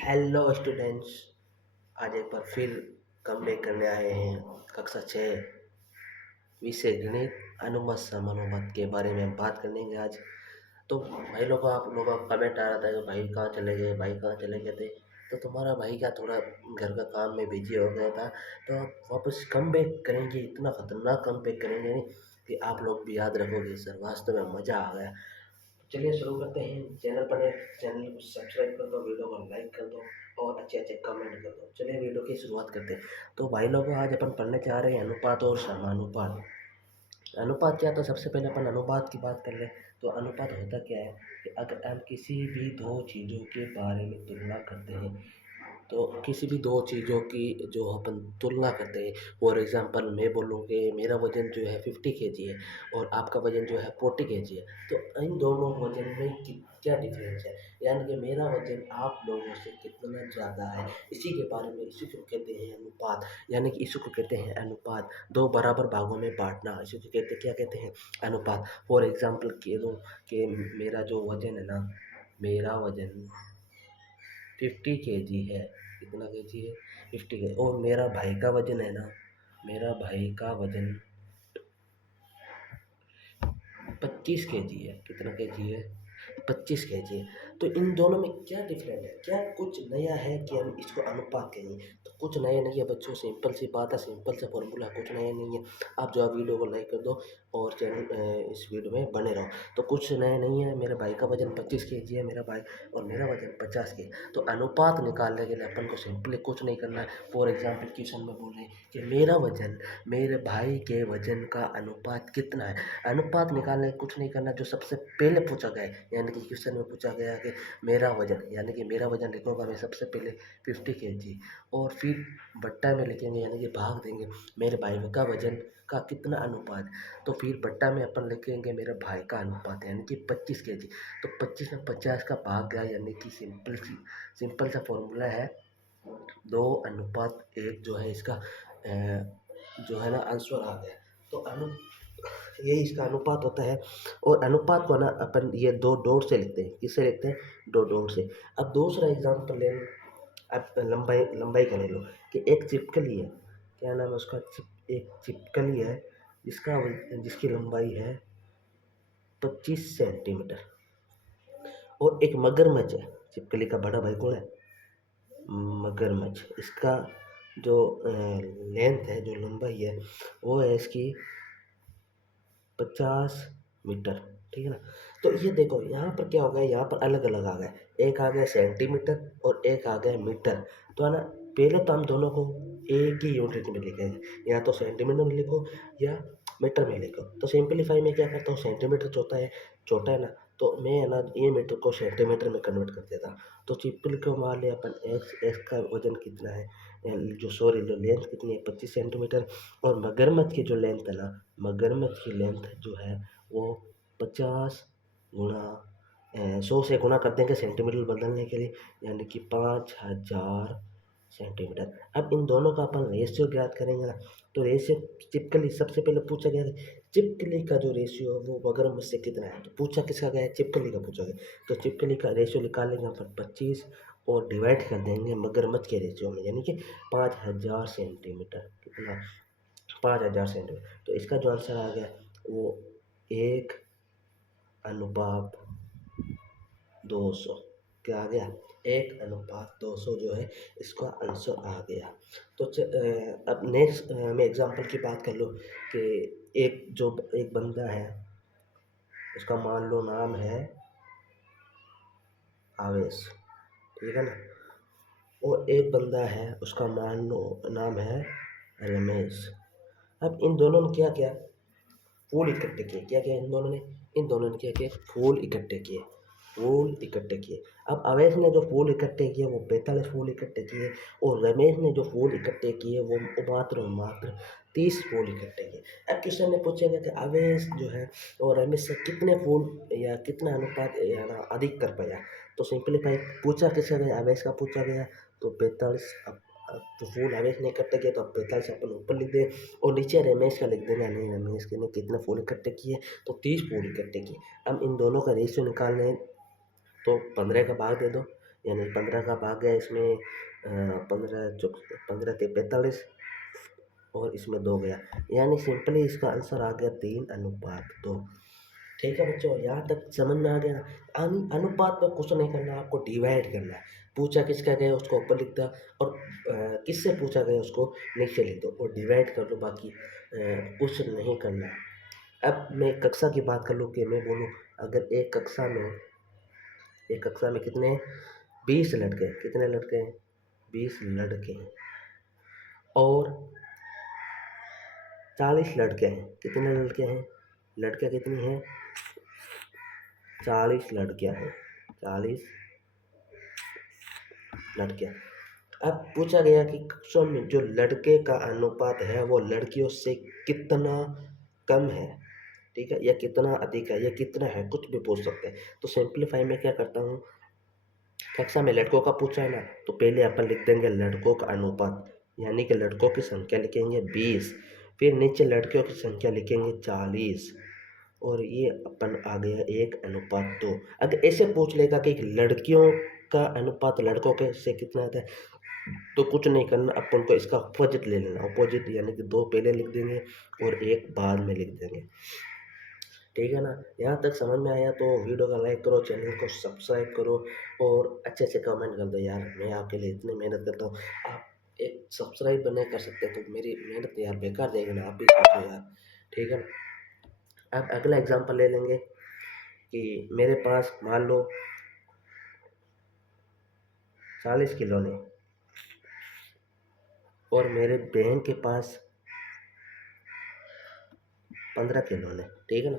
Hello students. आज एक बार फिर कम बैक करने आए हैं। कक्षा 6 विषय गणित अनुमत समानुपात के बारे में हम बात करेंगे आज। तो भाई लोग, आप लोगों का कमेंट आ रहा था कि भाई कहाँ चले गए, भाई कहाँ चले गए थे। तो तुम्हारा भाई का थोड़ा घर का काम में बिजी हो गया था। तो आप वापस कम बैक करेंगे, इतना खतरनाक कम बैक करेंगे नहीं कि आप लोग भी याद रखोगे। सर वास्तव में मज़ा आ गया। चलिए शुरू करते हैं। चैनल को सब्सक्राइब कर दो, वीडियो को लाइक कर दो और अच्छे अच्छे कमेंट कर दो। चलिए वीडियो की शुरुआत करते हैं। तो भाई लोगों, आज अपन पढ़ने जा रहे हैं अनुपात और समानुपात। अनुपात क्या, तो सबसे पहले अपन अनुपात की बात कर ले। तो अनुपात होता क्या है कि अगर हम किसी भी दो चीज़ों के बारे में तुलना करते हैं, तो किसी भी दो चीज़ों की जो अपन तुलना करते हैं। फॉर एग्जांपल मैं बोलूँ कि मेरा वज़न जो है 50 केजी है और आपका वज़न जो है 40 केजी है। तो इन दोनों वज़न में क्या डिफरेंस है, यानी कि मेरा वज़न आप लोगों से कितना ज़्यादा है, इसी के बारे में। इसी को कहते हैं अनुपात, यानी कि इसी को कहते हैं अनुपात। दो बराबर भागों में बांटना, इसी को कहते क्या कहते हैं, अनुपात। फॉर एग्जांपल कह दो कि मेरा जो वज़न है ना, मेरा वज़न 50 केजी है। कितना केजी है? 50 के। और मेरा भाई का वजन है ना, मेरा भाई का वजन 25 केजी है। कितना केजी है? 25 केजी है। तो इन दोनों में क्या डिफरेंट है, क्या कुछ नया है कि हम इसको अनुपात कहेंगे? तो कुछ नया नहीं है बच्चों, सिंपल सी बात है, सिंपल सा फॉर्मूला, कुछ नया नहीं है। आप जो है वीडियो को लाइक कर दो और चैनल इस वीडियो में बने रहो। तो कुछ नया नहीं है। मेरे भाई का वजन 25 केजी है, मेरा भाई, और मेरा वजन 50 के। तो अनुपात निकालने के लिए अपन को सिंपली कुछ नहीं करना है। फॉर एग्जाम्पल क्वेश्चन में बोल रहे हैं कि मेरा वजन मेरे भाई के वजन का अनुपात कितना है। अनुपात निकालने कुछ नहीं करना, जो सबसे पहले पूछा गया है, यानी कि क्वेश्चन में पूछा गया कि मेरा वजन, यानी कि मेरा वजन लिखूंगा मैं सबसे पहले 50 केजी, और फिर बट्टा में लिखेंगे, यानी कि भाग देंगे मेरे भाई का वजन का कितना अनुपात। तो फिर बट्टा में अपन लिखेंगे मेरे भाई का अनुपात, यानी कि 25 केजी। तो 25 में 50 का भाग गया, यानी कि सिंपल सा फॉर्मूला है 2:1 जो है इसका जो है ना आंसर आ गया। तो यही इसका अनुपात होता है। और अनुपात को ना अपन ये दो डॉट से लिखते हैं। किससे लिखते हैं? दो डॉट से। अब दूसरा एग्जांपल ले लो। अब लंबाई लंबाई का ले लो कि एक छिपकली है। क्या नाम है उसका? एक छिपकली है जिसकी लंबाई है 25 सेंटीमीटर। और एक मगरमच्छ है। छिपकली का बड़ा भाई कौन है? मगरमच्छ। इसका जो लेंथ है, जो लंबाई है, वो है इसकी 50 मीटर। ठीक है ना? तो ये देखो यहाँ पर क्या हो गया, यहाँ पर अलग अलग आ गया। एक आ गया सेंटीमीटर और एक आ गया मीटर। तो है ना, पहले तो हम दोनों को एक ही यूनिट में लिखेंगे, या तो सेंटीमीटर में लिखो या मीटर में लिखो। तो सिंपलीफाई में क्या करता हूँ, सेंटीमीटर छोटा है ना, तो मैं है ना ये मीटर को सेंटीमीटर में कन्वर्ट कर देता। तो चिपकली को मान लिया अपन, एक्स का वजन कितना है, जो लेंथ कितनी है, 25 सेंटीमीटर। और मगरमच्छ की जो लेंथ है ना, मगरमच्छ की लेंथ जो है वो 50 गुणा 100 से गुणा कर देंगे सेंटीमीटर बदलने के लिए, यानी कि 5000 सेंटीमीटर। अब इन दोनों का अपन रेशियो ज्ञात करेंगे ना। तो रेशियो, चिपकली सबसे पहले पूछा गया था, चिपकली का जो रेशियो है वो मगरमच्छ से कितना है। तो पूछा किसका गया है? चिपकली का पूछा गया। तो चिपकली का रेशियो निकालेंगे अपन 25 और डिवाइड कर देंगे मगरमच्छ के रेशियो में, यानी कि 5000 सेंटीमीटर। कितना? 5000 सेंटीमीटर। तो इसका जो आंसर आ गया वो 1:200। क्या आ गया? 1:200 जो है इसका आंसर आ गया। तो अब नेक्स्ट मैं एग्जांपल की बात कर लूँ कि एक बंदा है, उसका मान लो नाम है आवेश। ठीक है ना? और एक बंदा है, उसका मान लो नाम है रमेश। अब इन दोनों ने क्या किया? फूल इकट्ठे किए। क्या किया इन दोनों ने क्या किया? फूल इकट्ठे किए। फूल इकट्ठे किए। अब अवैध ने जो फूल इकट्ठे किए वो 45 फूल इकट्ठे किए, और रमेश ने जो फूल इकट्ठे किए वो मात्र 30 फूल इकट्ठे किए। अब क्वेश्चन में पूछा गया कि अवैध जो है और रमेश से कितने फूल या कितना अनुपात या ना अधिक कर पाया। तो सिंपलीफाई पूछा किसका गया? अवैध का पूछा गया। तो 45। तो फूल अवैध ने इकट्ठे किया, तो अब 45 अपन ऊपर लिख दे और नीचे रमेश का लिख देना। नहीं, रमेश के ने कितने फूल इकट्ठे किए? तो 30 फूल इकट्ठे किए। अब इन दोनों का रेशियो निकालना है, तो 15 का भाग दे दो, यानी 15 का भाग गया इसमें, 15 और इसमें 2 गया, यानी सिंपली इसका आंसर आ गया 3:2। ठीक है बच्चों, यहाँ तक समझ में आ गया ना। अनुपात में कुछ नहीं करना, आपको डिवाइड करना है। पूछा किसका गया उसको ऊपर लिख दो, और किससे पूछा गया उसको नीचे लिख दो और डिवाइड कर लो, बाकी कुछ नहीं करना है। अब मैं कक्षा की बात कर लूँ कि मैं बोलूँ, अगर एक कक्षा में कितने 20 लड़के, कितने लड़के हैं, 20 लड़के हैं, और 40 लड़के हैं। कितने लड़के हैं, लड़कियाँ कितनी हैं, 40 लड़कियाँ हैं, 40 लड़कियाँ। अब पूछा गया कि कक्षा में जो लड़के का अनुपात है वो लड़कियों से कितना कम है, ठीक है, या कितना अधिक है, या कितना है, कुछ भी पूछ सकते हैं। तो सिंप्लीफाई में क्या करता हूँ, कक्षा में लड़कों का पूछा है ना, तो पहले अपन लिख देंगे लड़कों का अनुपात, यानी कि लड़कों की संख्या लिखेंगे 20, फिर नीचे लड़कियों की संख्या लिखेंगे 40, और ये अपन आ गया 1:2। अगर ऐसे पूछ लेगा कि लड़कियों का अनुपात लड़कों के से कितना आता है, तो कुछ नहीं करना, अपन को इसका अपोजिट ले लेना, अपोजिट यानी कि 2 पहले लिख देंगे और 1 बाद में लिख देंगे। ठीक है ना, यहाँ तक समझ में आया तो वीडियो का लाइक करो, चैनल को सब्सक्राइब करो, और अच्छे से कमेंट कर दो यार, मैं आपके लिए इतनी मेहनत करता हूँ, आप एक सब्सक्राइब नहीं कर सकते तो मेरी मेहनत यार बेकार जाएगी ना, आप भी सोचो यार। ठीक है ना, अब अगला एग्जांपल ले लेंगे कि मेरे पास मान लो 40 खिलौने, और मेरे बहन के पास 15 खिलौने, ठीक है ना।